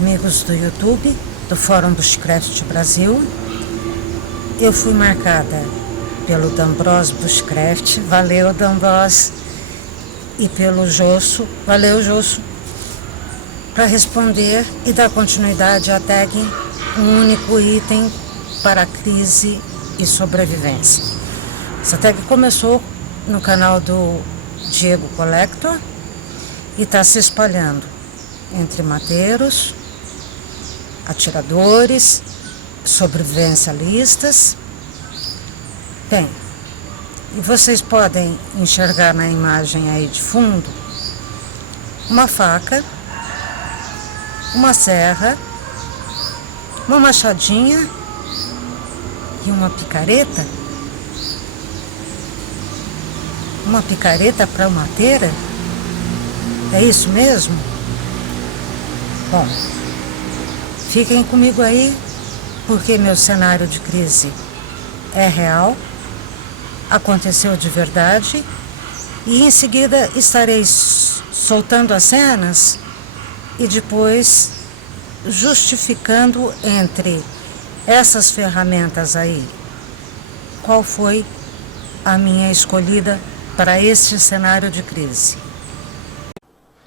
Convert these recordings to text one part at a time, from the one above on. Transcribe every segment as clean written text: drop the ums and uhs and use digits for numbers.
amigos do YouTube, do Fórum Bushcraft Brasil. Eu fui marcada pelo D'Ambrós Bushcraft, valeu D'Ambrós, e pelo Josso, valeu Josso, para responder e dar continuidade à tag Um Único Item para a Crise e Sobrevivência. Essa tag começou no canal do Diego Collector e está se espalhando entre mateiros, atiradores, sobrevivencialistas. Bem, e vocês podem enxergar na imagem aí de fundo uma faca, uma serra, uma machadinha e uma picareta. Uma picareta para mateira? É isso mesmo? Bom, fiquem comigo aí, porque meu cenário de crise é real, aconteceu de verdade, e em seguida estarei soltando as cenas e depois justificando entre essas ferramentas aí qual foi a minha escolhida para este cenário de crise.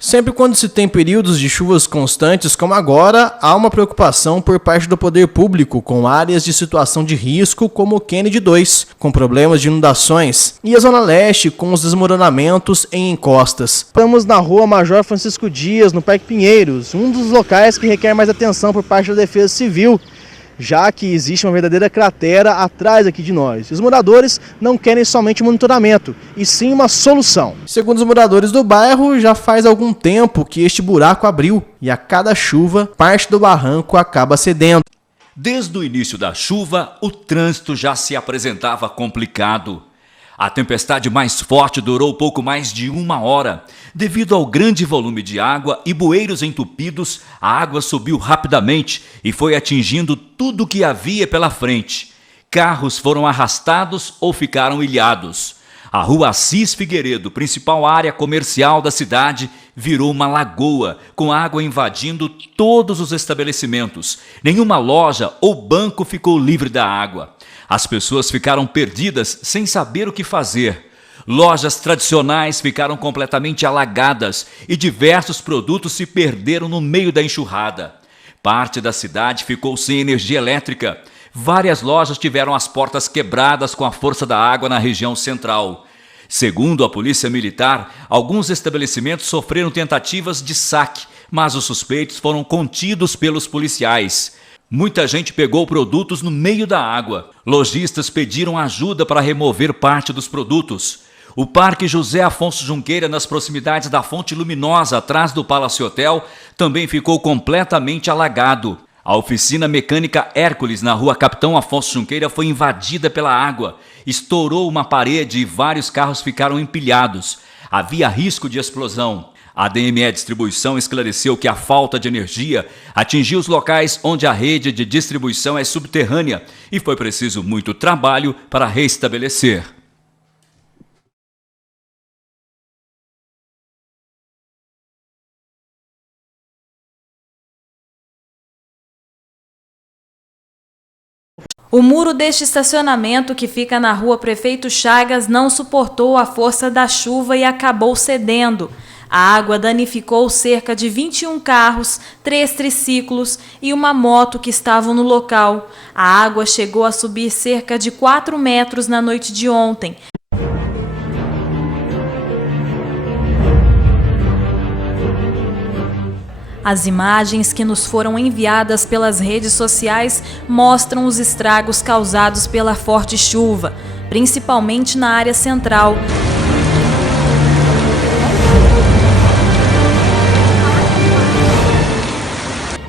Sempre quando se tem períodos de chuvas constantes como agora, há uma preocupação por parte do poder público com áreas de situação de risco como o Kennedy 2, com problemas de inundações, e a Zona Leste com os desmoronamentos em encostas. Estamos na rua Major Francisco Dias, no Parque Pinheiros, um dos locais que requer mais atenção por parte da Defesa Civil, já que existe uma verdadeira cratera atrás aqui de nós. Os moradores não querem somente monitoramento, e sim uma solução. Segundo os moradores do bairro, já faz algum tempo que este buraco abriu, e a cada chuva, parte do barranco acaba cedendo. Desde o início da chuva, o trânsito já se apresentava complicado. A tempestade mais forte durou pouco mais de 1 hora. Devido ao grande volume de água e bueiros entupidos, a água subiu rapidamente e foi atingindo tudo o que havia pela frente. Carros foram arrastados ou ficaram ilhados. A rua Assis Figueiredo, principal área comercial da cidade, virou uma lagoa, com água invadindo todos os estabelecimentos. Nenhuma loja ou banco ficou livre da água. As pessoas ficaram perdidas sem saber o que fazer. Lojas tradicionais ficaram completamente alagadas e diversos produtos se perderam no meio da enxurrada. Parte da cidade ficou sem energia elétrica. Várias lojas tiveram as portas quebradas com a força da água na região central. Segundo a Polícia Militar, alguns estabelecimentos sofreram tentativas de saque, mas os suspeitos foram contidos pelos policiais. Muita gente pegou produtos no meio da água. Lojistas pediram ajuda para remover parte dos produtos. O Parque José Afonso Junqueira, nas proximidades da Fonte Luminosa, atrás do Palace Hotel, também ficou completamente alagado. A oficina mecânica Hércules, na rua Capitão Afonso Junqueira, foi invadida pela água. Estourou uma parede e vários carros ficaram empilhados. Havia risco de explosão. A DME Distribuição esclareceu que a falta de energia atingiu os locais onde a rede de distribuição é subterrânea e foi preciso muito trabalho para restabelecer. O muro deste estacionamento, que fica na rua Prefeito Chagas, não suportou a força da chuva e acabou cedendo. A água danificou cerca de 21 carros, 3 triciclos e uma moto que estavam no local. A água chegou a subir cerca de 4 metros na noite de ontem. As imagens que nos foram enviadas pelas redes sociais mostram os estragos causados pela forte chuva, principalmente na área central.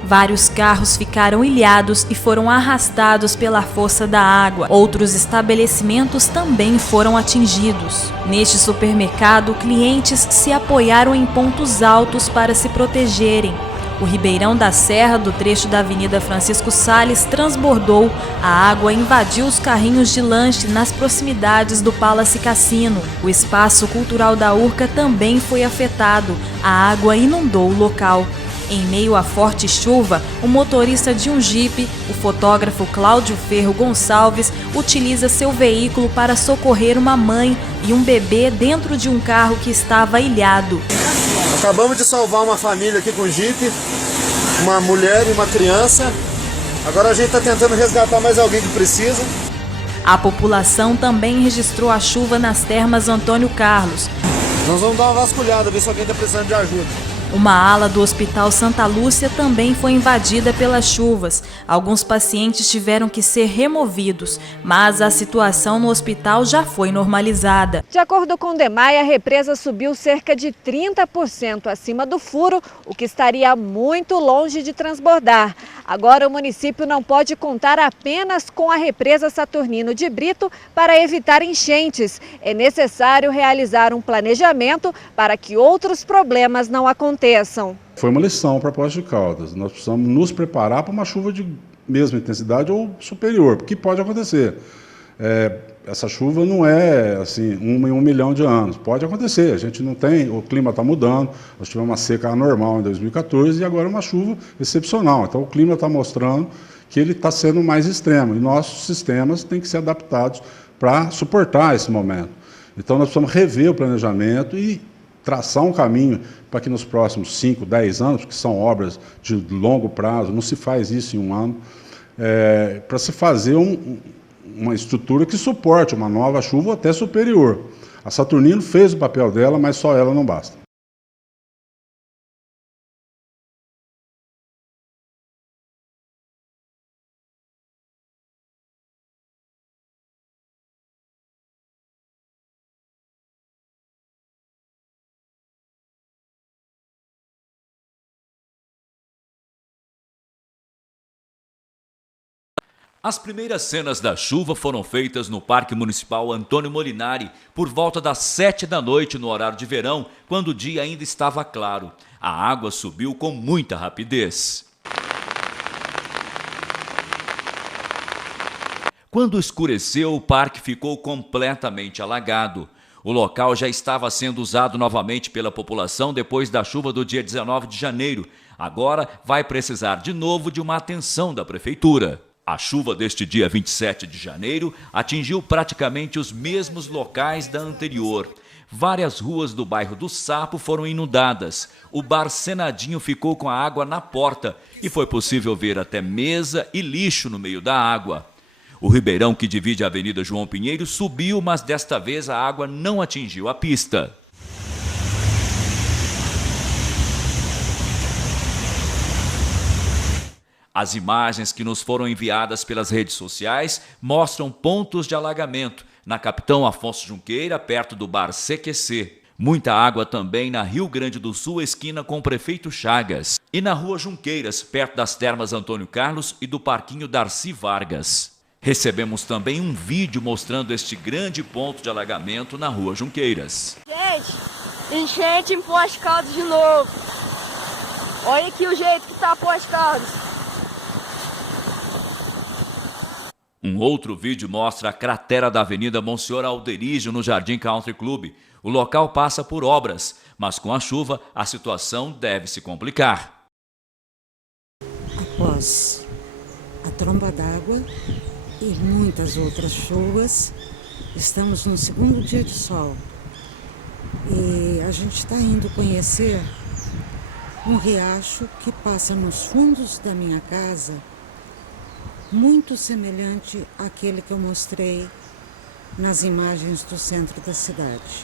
Vários carros ficaram ilhados e foram arrastados pela força da água. Outros estabelecimentos também foram atingidos. Neste supermercado, clientes se apoiaram em pontos altos para se protegerem. O Ribeirão da Serra, do trecho da Avenida Francisco Salles, transbordou. A água invadiu os carrinhos de lanche nas proximidades do Palace Cassino. O espaço cultural da Urca também foi afetado. A água inundou o local. Em meio à forte chuva, o motorista de um jipe, o fotógrafo Cláudio Ferro Gonçalves, utiliza seu veículo para socorrer uma mãe e um bebê dentro de um carro que estava ilhado. Acabamos de salvar uma família aqui com jipe, uma mulher e uma criança. Agora a gente está tentando resgatar mais alguém que precisa. A população também registrou a chuva nas termas Antônio Carlos. Nós vamos dar uma vasculhada, ver se alguém está precisando de ajuda. Uma ala do Hospital Santa Lúcia também foi invadida pelas chuvas. Alguns pacientes tiveram que ser removidos, mas a situação no hospital já foi normalizada. De acordo com o DEMAI, a represa subiu cerca de 30% acima do furo, o que estaria muito longe de transbordar. Agora o município não pode contar apenas com a represa Saturnino de Brito para evitar enchentes. É necessário realizar um planejamento para que outros problemas não aconteçam. Foi uma lição para Poços de Caldas. Nós precisamos nos preparar para uma chuva de mesma intensidade ou superior, porque pode acontecer. Essa chuva não é assim, 1 em 1 milhão de anos. Pode acontecer, a gente não tem, o clima está mudando, nós tivemos uma seca anormal em 2014 e agora uma chuva excepcional. Então o clima está mostrando que ele está sendo mais extremo e nossos sistemas têm que ser adaptados para suportar esse momento. Então nós precisamos rever o planejamento e traçar um caminho para que nos próximos 5, 10 anos, que são obras de longo prazo, não se faz isso em um ano, para se fazer uma estrutura que suporte uma nova chuva ou até superior. A Saturnino fez o papel dela, mas só ela não basta. As primeiras cenas da chuva foram feitas no Parque Municipal Antônio Molinari por volta das 7 da noite no horário de verão, quando o dia ainda estava claro. A água subiu com muita rapidez. Quando escureceu, o parque ficou completamente alagado. O local já estava sendo usado novamente pela população depois da chuva do dia 19 de janeiro. Agora vai precisar de novo de uma atenção da prefeitura. A chuva deste dia 27 de janeiro atingiu praticamente os mesmos locais da anterior. Várias ruas do bairro do Sapo foram inundadas. O bar Senadinho ficou com a água na porta e foi possível ver até mesa e lixo no meio da água. O ribeirão que divide a Avenida João Pinheiro subiu, mas desta vez a água não atingiu a pista. As imagens que nos foram enviadas pelas redes sociais mostram pontos de alagamento na Capitão Afonso Junqueira, perto do bar CQC. Muita água também na Rio Grande do Sul, esquina com o Prefeito Chagas. E na Rua Junqueiras, perto das termas Antônio Carlos e do Parquinho Darcy Vargas. Recebemos também um vídeo mostrando este grande ponto de alagamento na Rua Junqueiras. Gente, enchente em Poços de Caldas de novo. Olha aqui o jeito que tá Poços de Caldas. Um outro vídeo mostra a cratera da Avenida Monsenhor Alderígio, no Jardim Country Club. O local passa por obras, mas com a chuva a situação deve se complicar. Após a tromba d'água e muitas outras chuvas, estamos no segundo dia de sol. E a gente está indo conhecer um riacho que passa nos fundos da minha casa, muito semelhante àquele que eu mostrei nas imagens do centro da cidade.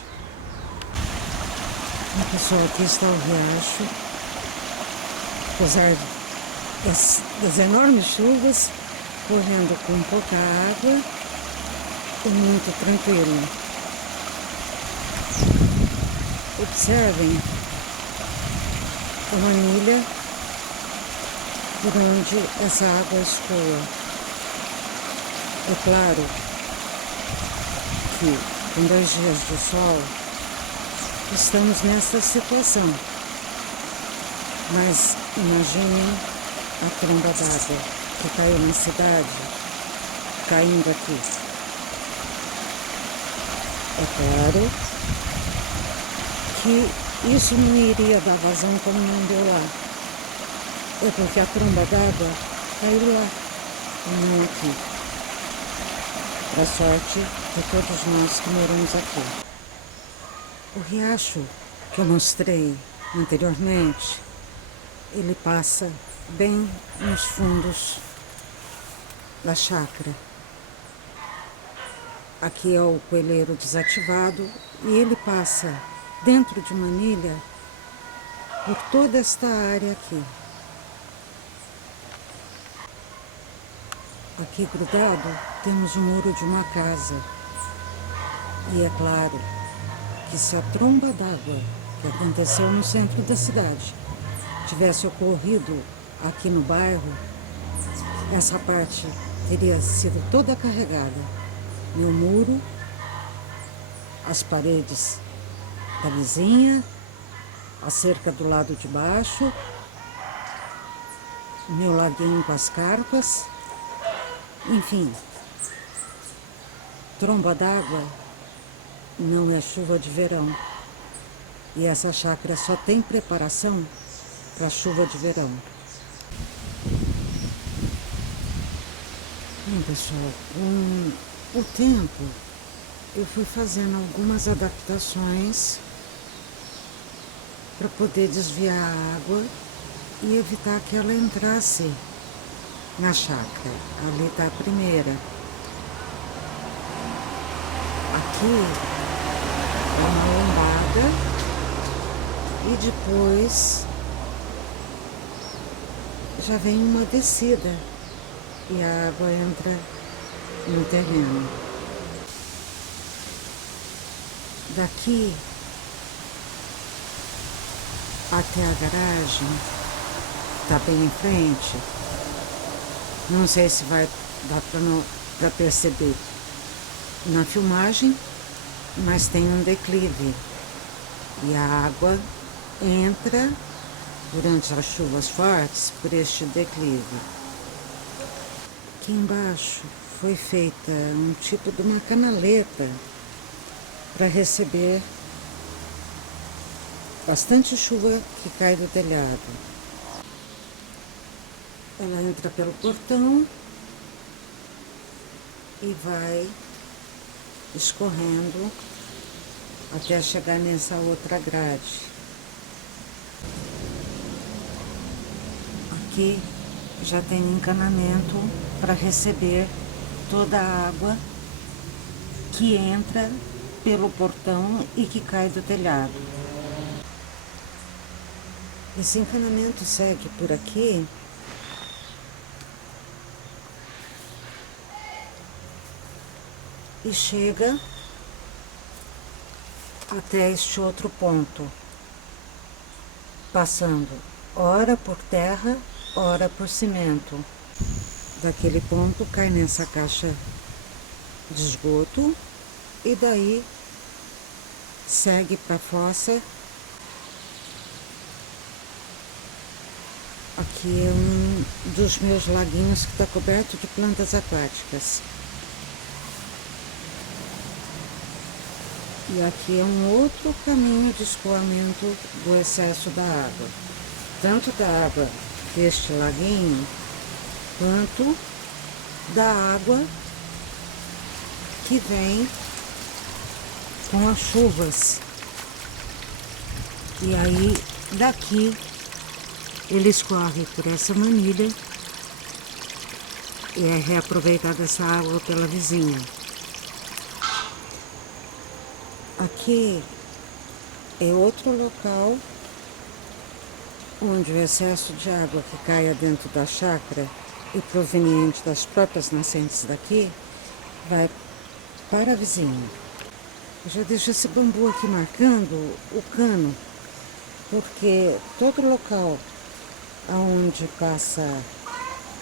Pessoal, aqui está o riacho. Apesar das enormes chuvas, correndo com pouca água e muito tranquilo. Observem uma milha por onde essa água escoa. É claro que com 2 dias de sol estamos nessa situação, mas imaginem a tromba d'água que caiu na cidade, caindo aqui. É claro que isso não iria dar vazão como não deu lá. é porque a tromba d'água caiu lá, não aqui. Para sorte de todos nós que moramos aqui. O riacho que eu mostrei anteriormente, ele passa bem nos fundos da chácara. Aqui é o coelheiro desativado e ele passa dentro de Manilha por toda esta área aqui. Aqui grudado temos o muro de uma casa. E é claro que se a tromba d'água que aconteceu no centro da cidade tivesse ocorrido aqui no bairro, essa parte teria sido toda carregada. Meu muro, as paredes da vizinha, a cerca do lado de baixo, meu laguinho com as carpas, enfim. Tromba d'água não é chuva de verão. E essa chácara só tem preparação para chuva de verão. Bem, pessoal, com o tempo eu fui fazendo algumas adaptações para poder desviar a água e evitar que ela entrasse na chácara. Ali está a primeira. Aqui é uma lombada e depois já vem uma descida e a água entra no terreno. Daqui até a garagem, está bem em frente. Não sei se vai dar para perceber na filmagem, mas tem um declive e a água entra durante as chuvas fortes por este declive. Aqui embaixo foi feita um tipo de uma canaleta para receber bastante chuva que cai do telhado. Ela entra pelo portão e vai escorrendo até chegar nessa outra grade. Aqui já tem encanamento para receber toda a água que entra pelo portão e que cai do telhado. Esse encanamento segue por aqui e chega até este outro ponto, passando ora por terra, ora por cimento. Daquele ponto cai nessa caixa de esgoto e daí segue para a fossa. Aqui é um dos meus laguinhos que está coberto de plantas aquáticas. E aqui é um outro caminho de escoamento do excesso da água. Tanto da água deste laguinho, quanto da água que vem com as chuvas. E aí, daqui, ele escorre por essa manilha e é reaproveitada essa água pela vizinha. Aqui é outro local onde o excesso de água que caia dentro da chácara e proveniente das próprias nascentes daqui vai para a vizinha. Eu já deixo esse bambu aqui marcando o cano, porque todo local onde passa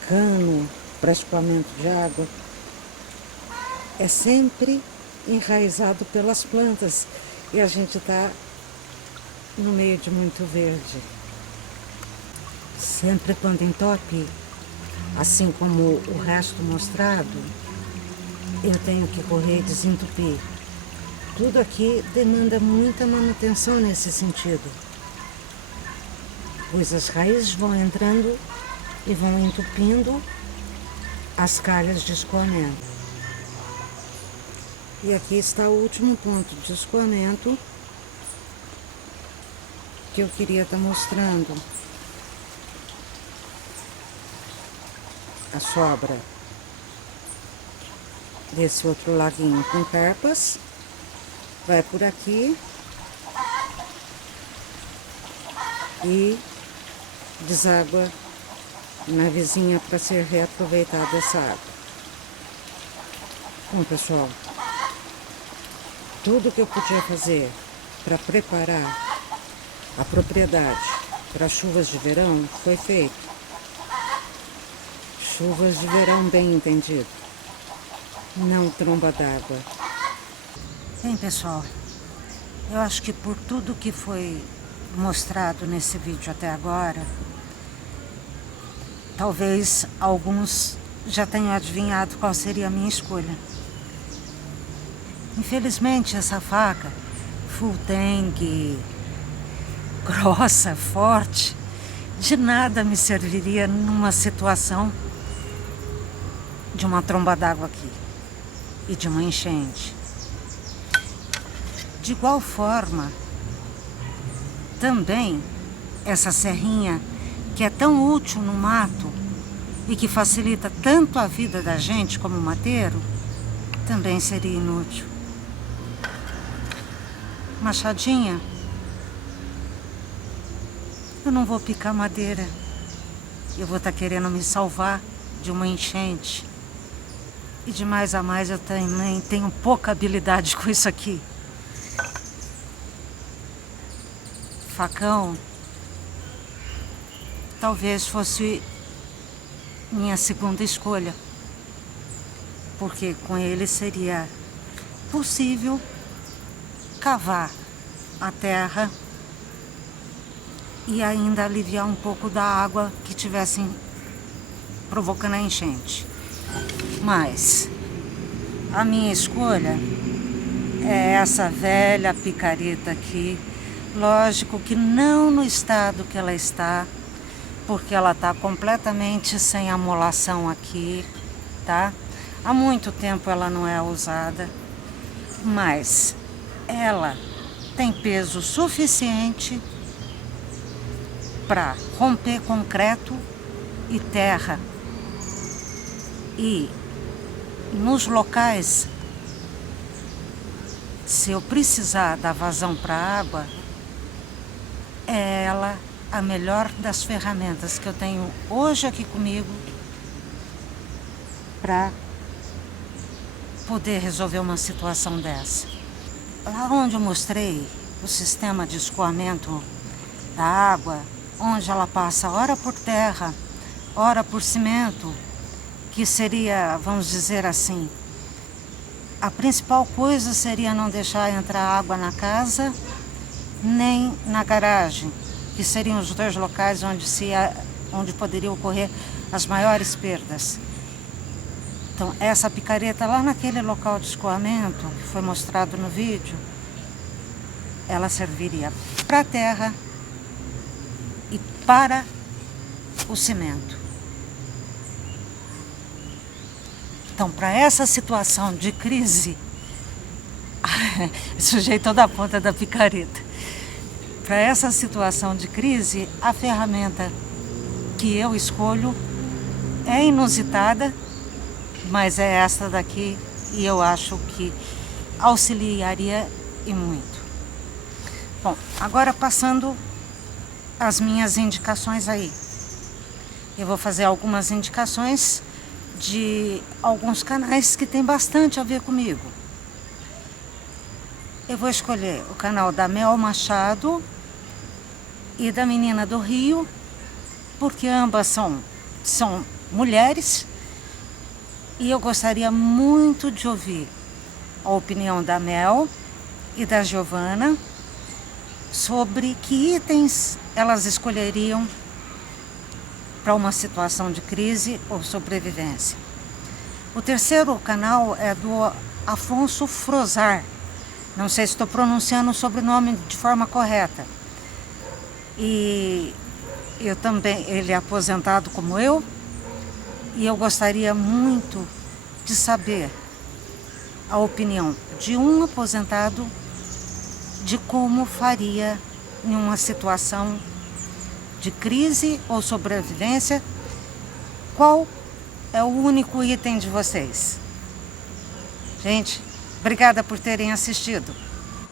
cano para escoamento de água é sempre enraizado pelas plantas e a gente está no meio de muito verde. Sempre quando entope, assim como o resto mostrado, eu tenho que correr e desentupir. Tudo aqui demanda muita manutenção nesse sentido, Depois as raízes vão entrando e vão entupindo as calhas de escoamento. E aqui está o último ponto de escoamento que eu queria estar mostrando. A sobra desse outro laguinho com carpas vai por aqui e deságua na vizinha para ser reaproveitada essa água. Bom, pessoal, tudo que eu podia fazer para preparar a propriedade para chuvas de verão foi feito. Chuvas de verão bem entendido, não tromba d'água. Bem, pessoal, eu acho que por tudo que foi mostrado nesse vídeo até agora, talvez alguns já tenham adivinhado qual seria a minha escolha. Infelizmente, essa faca full tank, grossa, forte, de nada me serviria numa situação de uma tromba d'água aqui e de uma enchente. De igual forma, também essa serrinha que é tão útil no mato e que facilita tanto a vida da gente como mateiro, também seria inútil. Machadinha, eu não vou picar madeira. Eu vou estar querendo me salvar de uma enchente. E de mais a mais eu também tenho pouca habilidade com isso aqui. Facão talvez fosse minha segunda escolha, porque com ele seria possível cavar a terra e ainda aliviar um pouco da água que tivessem provocando a enchente. Mas a minha escolha é essa velha picareta aqui. Lógico que não no estado que ela está, porque ela está completamente sem amolação aqui, tá? Há muito tempo ela não é usada, mas ela tem peso suficiente para romper concreto e terra. E nos locais, se eu precisar dar vazão para a água, é ela a melhor das ferramentas que eu tenho hoje aqui comigo para poder resolver uma situação dessa. Lá onde eu mostrei o sistema de escoamento da água, onde ela passa ora por terra, ora por cimento, que seria, vamos dizer assim, a principal coisa seria não deixar entrar água na casa, nem na garagem, que seriam os dois locais onde poderia ocorrer as maiores perdas. Então, essa picareta lá naquele local de escoamento, que foi mostrado no vídeo, ela serviria para a terra e para o cimento. Então, para essa situação de crise, sujei toda a ponta da picareta. Para essa situação de crise, a ferramenta que eu escolho é inusitada, mas é esta daqui e eu acho que auxiliaria e muito. Bom, agora passando as minhas indicações aí. Eu vou fazer algumas indicações de alguns canais que tem bastante a ver comigo. Eu vou escolher o canal da Mel Machado e da Menina do Rio, porque ambas são mulheres e eu gostaria muito de ouvir a opinião da Mel e da Giovana sobre que itens elas escolheriam para uma situação de crise ou sobrevivência. O terceiro canal é do Afonso Frozar. Não sei se estou pronunciando o sobrenome de forma correta. E ele é aposentado como eu, e eu gostaria muito de saber a opinião de um aposentado de como faria em uma situação de crise ou sobrevivência. Qual é o único item de vocês? Gente, obrigada por terem assistido.